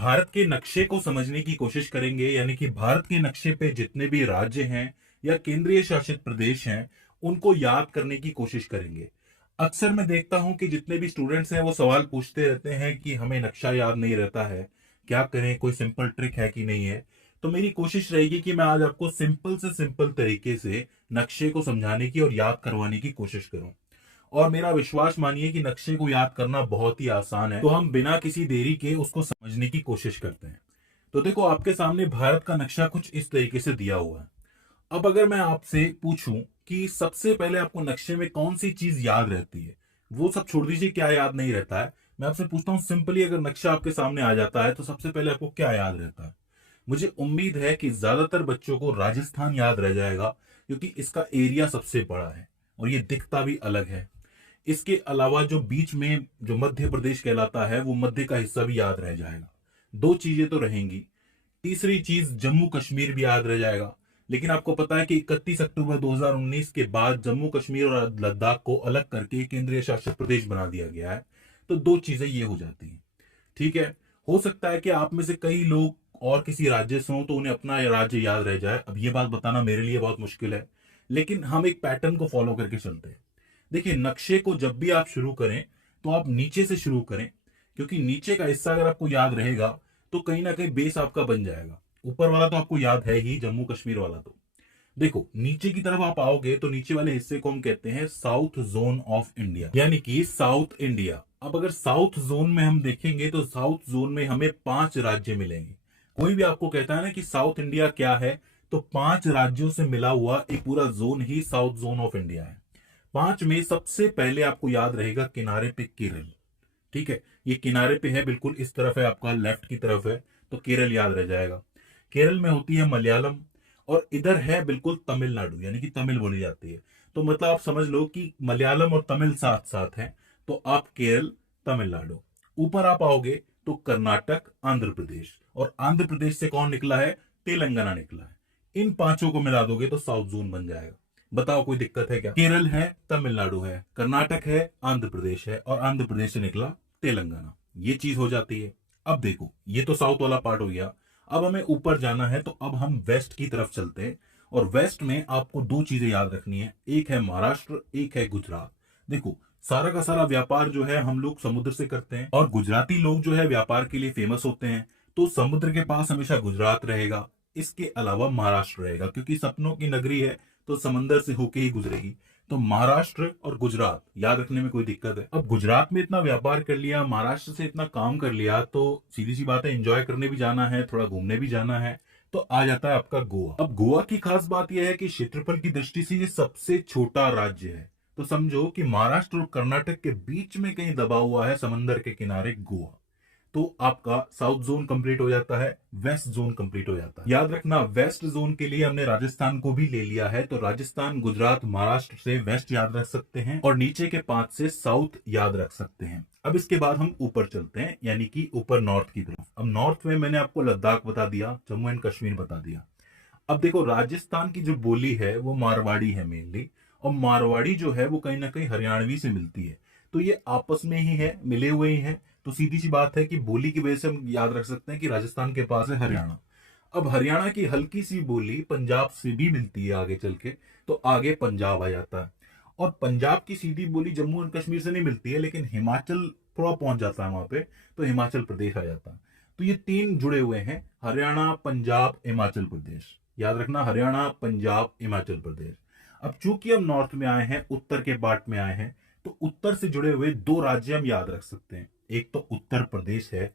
भारत के नक्शे को समझने की कोशिश करेंगे, यानी कि भारत के नक्शे पे जितने भी राज्य हैं या केंद्रीय शासित प्रदेश हैं उनको याद करने की कोशिश करेंगे। अक्सर मैं देखता हूं कि जितने भी स्टूडेंट्स हैं वो सवाल पूछते रहते हैं कि हमें नक्शा याद नहीं रहता है, क्या करें, कोई सिंपल ट्रिक है कि नहीं है। तो मेरी कोशिश रहेगी कि मैं आज आपको सिंपल से सिंपल तरीके से नक्शे को समझाने की और याद करवाने की कोशिश करूं। और मेरा विश्वास मानिए कि नक्शे को याद करना बहुत ही आसान है, तो हम बिना किसी देरी के उसको समझने की कोशिश करते हैं। तो देखो, आपके सामने भारत का नक्शा कुछ इस तरीके से दिया हुआ है। अब अगर मैं आपसे पूछूं कि सबसे पहले आपको नक्शे में कौन सी चीज याद रहती है, वो सब छोड़ दीजिए क्या याद नहीं रहता है। मैं आपसे पूछता हूं सिंपली, अगर नक्शा आपके सामने आ जाता है तो सबसे पहले आपको क्या याद रहता है। मुझे उम्मीद है कि ज्यादातर बच्चों को राजस्थान याद रह जाएगा, क्योंकि इसका एरिया सबसे बड़ा है और ये दिखता भी अलग है। इसके अलावा जो बीच में जो मध्य प्रदेश कहलाता है वो मध्य का हिस्सा भी याद रह जाएगा। दो चीजें तो रहेंगी। तीसरी चीज जम्मू कश्मीर भी याद रह जाएगा। लेकिन आपको पता है कि 31 अक्टूबर 2019 के बाद जम्मू कश्मीर और लद्दाख को अलग करके केंद्रीय शासित प्रदेश बना दिया गया है। तो दो चीजें ये हो जाती हैं। ठीक है। हो सकता है कि आप में से कई लोग और किसी राज्य से हों तो उन्हें अपना राज्य याद रह जाए। अब ये बात बताना मेरे लिए बहुत मुश्किल है, लेकिन हम एक पैटर्न को फॉलो करके चलते हैं। देखिए, नक्शे को जब भी आप शुरू करें तो आप नीचे से शुरू करें, क्योंकि नीचे का हिस्सा अगर आपको याद रहेगा तो कहीं ना कहीं बेस आपका बन जाएगा। ऊपर वाला तो आपको याद है ही, जम्मू कश्मीर वाला तो। देखो, नीचे की तरफ आप आओगे तो नीचे वाले हिस्से को हम कहते हैं साउथ जोन ऑफ इंडिया, यानी कि साउथ इंडिया। अब अगर साउथ जोन में हम देखेंगे तो साउथ जोन में हमें 5 राज्य मिलेंगे। कोई भी आपको कहता है ना कि साउथ इंडिया क्या है, तो 5 राज्यों से मिला हुआ एक पूरा zone he south zone of India है। 5 में सबसे पहले आपको याद रहेगा किनारे पे केरल। ठीक है, ये किनारे पे है, बिल्कुल इस तरफ है, आपका लेफ्ट की तरफ है, तो केरल याद रह जाएगा। केरल में होती है मलयालम, और इधर है बिल्कुल तमिलनाडु, यानी कि तमिल बोली जाती है। तो मतलब आप समझ लो कि मलयालम और तमिल साथ साथ हैं, तो आप केरल, तमिलनाडु। ऊपर आप आओगे तो कर्नाटक, आंध्र प्रदेश, और आंध्र प्रदेश से कौन निकला है? तेलंगाना निकला है। इन पांचों को मिला दोगे तो साउथ जोन बन जाएगा। बताओ, कोई दिक्कत है क्या? केरल है, तमिलनाडु है, कर्नाटक है, आंध्र प्रदेश है, और आंध्र प्रदेश से निकला तेलंगाना। ये चीज हो जाती है। अब देखो, ये तो साउथ वाला पार्ट हो गया। अब हमें ऊपर जाना है, तो अब हम वेस्ट की तरफ चलते हैं। और वेस्ट में आपको दो चीजें याद रखनी है, एक है महाराष्ट्र, एक है गुजरात। देखो, सारा का सारा व्यापार जो है हम लोग समुद्र से करते हैं, और गुजराती लोग जो है व्यापार के लिए फेमस होते हैं। तो समुद्र के पास हमेशा गुजरात रहेगा। इसके अलावा महाराष्ट्र रहेगा, क्योंकि सपनों की नगरी है तो समंदर से होके ही गुजरेगी। तो महाराष्ट्र और गुजरात याद रखने में कोई दिक्कत है? अब गुजरात में इतना व्यापार कर लिया, महाराष्ट्र से इतना काम कर लिया, तो सीधी सी बात है, एंजॉय करने भी जाना है, थोड़ा घूमने भी जाना है, तो आ जाता है आपका गोवा। अब गोवा की खास बात यह है कि क्षेत्रफल की दृष्टि से ये सबसे छोटा राज्य है। तो समझो कि महाराष्ट्र और कर्नाटक के बीच में कहीं दबा हुआ है समंदर के किनारे गोवा। तो आपका साउथ जोन कंप्लीट हो जाता है, वेस्ट जोन कंप्लीट हो जाता है। याद रखना, वेस्ट जोन के लिए हमने राजस्थान को भी ले लिया है, तो राजस्थान, गुजरात, महाराष्ट्र से वेस्ट याद रख सकते हैं, और नीचे के 5 से साउथ याद रख सकते हैं। अब इसके बाद हम ऊपर चलते हैं, यानी कि ऊपर नॉर्थ की तरफ। अब नॉर्थ में मैंने आपको लद्दाख बता दिया, जम्मू एंड कश्मीर बता दिया। अब देखो, राजस्थान की जो बोली है वो मारवाड़ी है मेनली, और मारवाड़ी जो है वो कहीं ना कहीं हरियाणवी से मिलती है। तो ये आपस में ही है, मिले हुए ही है। तो सीधी सी बात है कि बोली की वजह से हम याद रख सकते हैं कि राजस्थान के पास है हरियाणा। अब हरियाणा की हल्की सी बोली पंजाब से भी मिलती है आगे चल के, तो आगे पंजाब आ जाता है। और पंजाब की सीधी बोली जम्मू एंड कश्मीर से नहीं मिलती है, लेकिन हिमाचल थोड़ा पहुंच जाता है वहां पे, तो हिमाचल प्रदेश आ जाता है। तो ये तीन जुड़े हुए हैं, हरियाणा, पंजाब, हिमाचल प्रदेश। याद रखना, हरियाणा, पंजाब, हिमाचल प्रदेश। अब चूंकि हम नॉर्थ में आए हैं, उत्तर के पार्ट में आए हैं, तो उत्तर से जुड़े हुए दो राज्य हम याद रख सकते हैं। एक तो उत्तर प्रदेश है,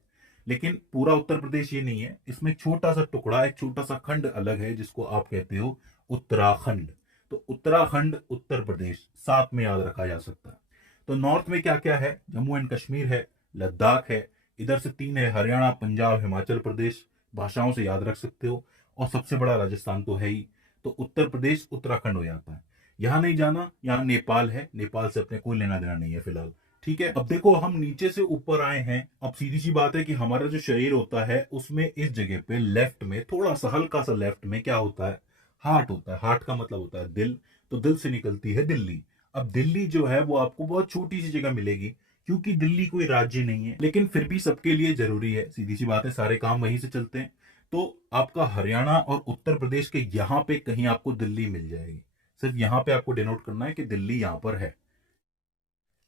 लेकिन पूरा उत्तर प्रदेश ये नहीं है, इसमें एक छोटा सा टुकड़ा, एक छोटा सा खंड अलग है, जिसको आप कहते हो उत्तराखंड। तो उत्तराखंड, उत्तर प्रदेश साथ में याद रखा जा सकता है। तो नॉर्थ में क्या क्या है? जम्मू एंड कश्मीर है, लद्दाख है, इधर से 3 है, हरियाणा, पंजाब, हिमाचल प्रदेश। भाषाओं से याद रख सकते हो। और सबसे बड़ा राजस्थान तो है ही। तो उत्तर प्रदेश, उत्तराखंड हो जाता है। यहां नहीं जाना, यहां नेपाल है, नेपाल से अपने कोई लेना देना नहीं है फिलहाल। ठीक है। अब देखो, हम नीचे से ऊपर आए हैं। अब सीधी सी बात है कि हमारा जो शरीर होता है उसमें इस जगह पे लेफ्ट में, थोड़ा सा हल्का सा लेफ्ट में क्या होता है? हार्ट होता है। हार्ट का मतलब होता है दिल। तो दिल से निकलती है दिल्ली। अब दिल्ली जो है वो आपको बहुत छोटी सी जगह मिलेगी, क्योंकि दिल्ली कोई राज्य नहीं है, लेकिन फिर भी सबके लिए जरूरी है। सीधी सी बात है, सारे काम वहीं से चलते हैं। तो आपका हरियाणा और उत्तर प्रदेश के यहां पे कहीं आपको दिल्ली मिल जाएगी। सिर्फ यहां पे आपको डिनोट करना है कि दिल्ली यहां पर है।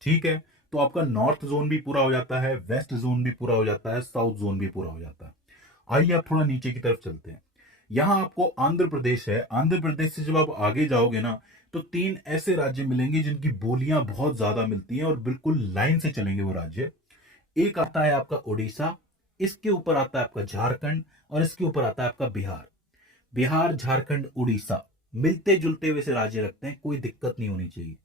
ठीक है, तो आपका नॉर्थ जोन भी पूरा हो जाता है, वेस्ट जोन भी पूरा हो जाता है, साउथ जोन भी पूरा हो जाता है। आइए आप थोड़ा नीचे की तरफ चलते हैं। यहां आपको आंध्र प्रदेश है। आंध्र प्रदेश से जब आप आगे जाओगे ना, तो 3 ऐसे राज्य मिलेंगे जिनकी बोलियां बहुत ज्यादा मिलती हैं और बिल्कुल लाइन से चलेंगे वो राज्य। एक आता है आपका उड़ीसा, इसके ऊपर आता है आपका झारखंड, और इसके ऊपर आता है आपका बिहार। बिहार, झारखंड, उड़ीसा मिलते जुलते हुए से राज्य रखते हैं, कोई दिक्कत नहीं होनी चाहिए।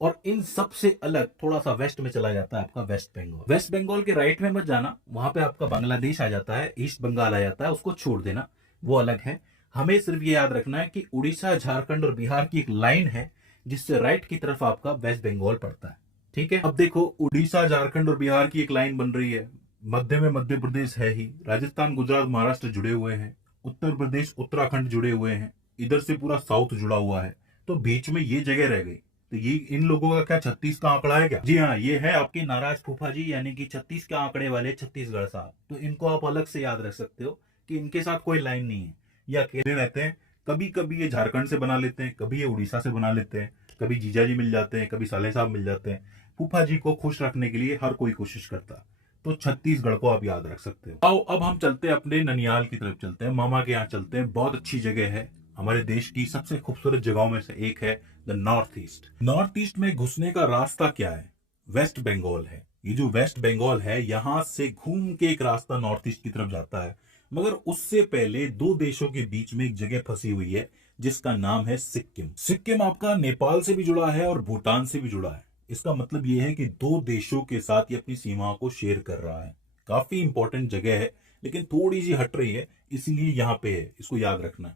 और इन सबसे अलग थोड़ा सा वेस्ट में चला जाता है आपका वेस्ट बंगाल। वेस्ट बंगाल के राइट में मत जाना, वहां पे आपका बांग्लादेश आ जाता है, ईस्ट बंगाल आ जाता है, उसको छोड़ देना, वो अलग है। हमें सिर्फ ये याद रखना है कि उड़ीसा, झारखंड और बिहार की एक लाइन है जिससे राइट की तरफ आपका वेस्ट बंगाल पड़ता है। ठीक है, अब देखो उड़ीसा, झारखंड और बिहार की एक लाइन बन रही है, मध्य में मध्य प्रदेश है ही, राजस्थान, गुजरात, महाराष्ट्र जुड़े हुए हैं, उत्तर प्रदेश, उत्तराखंड जुड़े हुए हैं, इधर से पूरा साउथ जुड़ा हुआ है, तो बीच में ये जगह रह गई। तो ये इन लोगों का क्या 36 का आंकड़ा है क्या? जी हाँ, ये है आपके नाराज फूफा जी, यानी कि 36 के आंकड़े वाले छत्तीसगढ़ साहब। तो इनको आप अलग से याद रख सकते हो कि इनके साथ कोई लाइन नहीं है, ये अकेले रहते हैं। कभी कभी ये झारखंड से बना लेते हैं, कभी ये उड़ीसा से बना लेते हैं, कभी जीजा जी मिल जाते हैं, कभी साले साहब मिल जाते हैं। फूफा जी को खुश रखने के लिए हर कोई कोशिश करता है। तो छत्तीसगढ़ को आप याद रख सकते हो। आओ अब हम चलते हैं अपने ननियाल की तरफ, चलते हैं मामा के यहाँ चलते हैं। बहुत अच्छी जगह है, हमारे देश की सबसे खूबसूरत जगहों में से एक है the north east. North east में घुसने का रास्ता क्या है? वेस्ट बंगाल है। ये जो वेस्ट बंगाल है, यहां से घूम के एक रास्ता नॉर्थ ईस्ट की तरफ जाता है। मगर उससे पहले 2 देशों के बीच में एक जगह फंसी हुई है जिसका नाम है सिक्किम। सिक्किम आपका नेपाल से भी जुड़ा है और भूटान से भी जुड़ा है। इसका मतलब यह है कि 2 देशों के साथ ये अपनी सीमाओं को शेयर कर रहा है। काफी इंपॉर्टेंट जगह है, लेकिन थोड़ी सी हट रही है, इसीलिए यहां पे है, इसको याद रखना है।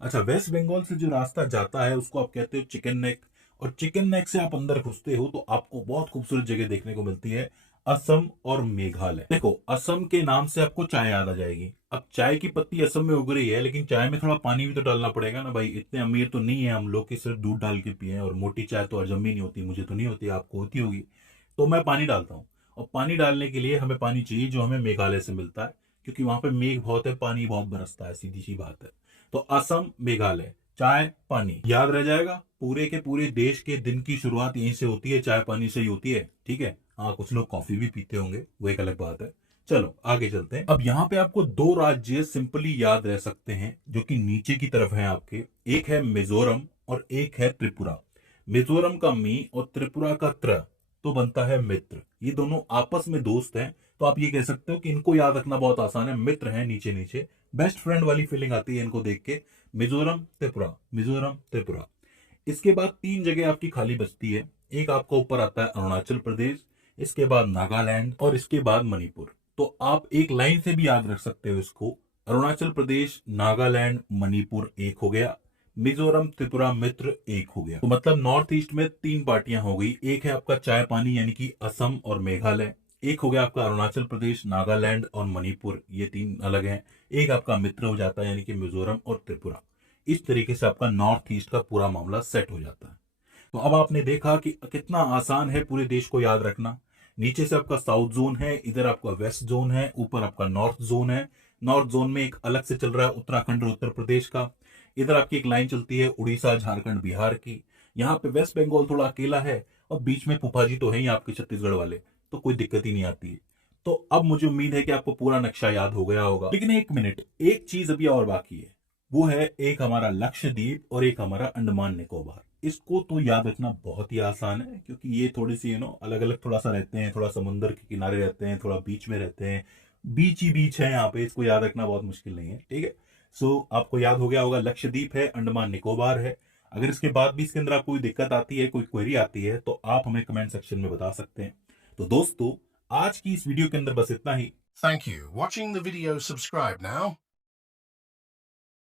अच्छा, वेस्ट बंगाल से जो रास्ता जाता है उसको आप कहते हो चिकन नेक, और चिकन नेक से आप अंदर घुसते हो तो आपको बहुत खूबसूरत जगह देखने को मिलती है, असम और मेघालय। देखो, असम के नाम से आपको चाय याद आ जाएगी। अब चाय की पत्ती असम में उग रही है, लेकिन चाय में थोड़ा पानी भी तो डालना पड़ेगा ना भाई। इतने अमीर तो नहीं है हम लोग कि सिर्फ दूध डाल के पिए, और मोटी चाय तो हजम भी नहीं होती, मुझे तो नहीं होती, आपको होती होगी। तो मैं पानी डालता हूँ, और पानी डालने के लिए हमें पानी चाहिए जो हमें मेघालय से मिलता है, क्योंकि वहां पे मेघ बहुत है, पानी बहुत बरसता है, सीधी सी बात है। तो असम, मेघालय, चाय पानी याद रह जाएगा। पूरे के पूरे देश के दिन की शुरुआत यहीं से होती है, चाय पानी से ही होती है। ठीक है, हाँ कुछ लोग कॉफी भी पीते होंगे, वो एक अलग बात है। चलो आगे चलते हैं। अब यहाँ पे आपको 2 राज्य सिंपली याद रह सकते हैं जो कि नीचे की तरफ हैं आपके। एक है मिजोरम और एक है त्रिपुरा। मिजोरम का मी और त्रिपुरा का त्र तो बनता है मित्र। ये दोनों आपस में दोस्त हैं, तो आप ये कह सकते हो कि इनको याद रखना बहुत आसान है, मित्र हैं नीचे नीचे। बेस्ट फ्रेंड वाली फीलिंग आती है इनको देख के। मिजोरम, त्रिपुरा, मिजोरम, त्रिपुरा। इसके बाद 3 जगह आपकी खाली बचती है। एक आपका ऊपर आता है अरुणाचल प्रदेश, इसके बाद नागालैंड, और इसके बाद मणिपुर। तो आप एक लाइन से भी याद रख सकते हो इसको, अरुणाचल प्रदेश, नागालैंड, मणिपुर एक हो गया, मिजोरम, त्रिपुरा, मित्र एक हो गया। तो मतलब नॉर्थ ईस्ट में 3 पार्टियां हो गई। एक है आपका चाय पानी यानी कि असम और मेघालय, एक हो गया आपका अरुणाचल प्रदेश, नागालैंड और मणिपुर, ये 3 अलग हैं। एक आपका मित्र हो जाता है यानी कि मिजोरम और त्रिपुरा। इस तरीके से आपका नॉर्थ ईस्ट का पूरा मामला सेट हो जाता है। तो अब आपने देखा कि कितना आसान है पूरे देश को याद रखना। नीचे से आपका साउथ जोन है, इधर आपका वेस्ट जोन है, ऊपर आपका नॉर्थ जोन है। नॉर्थ जोन में एक अलग से चल रहा है उत्तराखंड और उत्तर प्रदेश का। इधर आपकी एक लाइन चलती है उड़ीसा, झारखंड, बिहार की। यहाँ पे वेस्ट बंगाल थोड़ा अकेला है, और बीच में फूफा जी तो है ही आपके छत्तीसगढ़ वाले, तो कोई दिक्कत ही नहीं आती है। तो अब मुझे उम्मीद है कि आपको पूरा नक्शा याद हो गया होगा। लेकिन एक मिनट, एक चीज अभी और बाकी है, वो है एक हमारा लक्षद्वीप और एक हमारा अंडमान निकोबार। इसको तो याद रखना बहुत ही आसान है, क्योंकि ये थोड़ी सी अलग अलग थोड़ा सा रहते हैं, थोड़ा समुद्र के किनारे रहते हैं, थोड़ा बीच में रहते हैं, बीच ही बीच है यहाँ पे। इसको याद रखना बहुत मुश्किल नहीं है, ठीक है। सो आपको याद हो गया होगा, लक्षद्वीप है, अंडमान निकोबार है। अगर इसके बाद भी इसके अंदर आपको कोई दिक्कत आती है, कोई क्वेरी आती है, तो आप हमें कमेंट सेक्शन में बता सकते हैं। तो दोस्तों, आज की इस वीडियो के अंदर बस इतना ही। Thank you. Watching the video, subscribe now.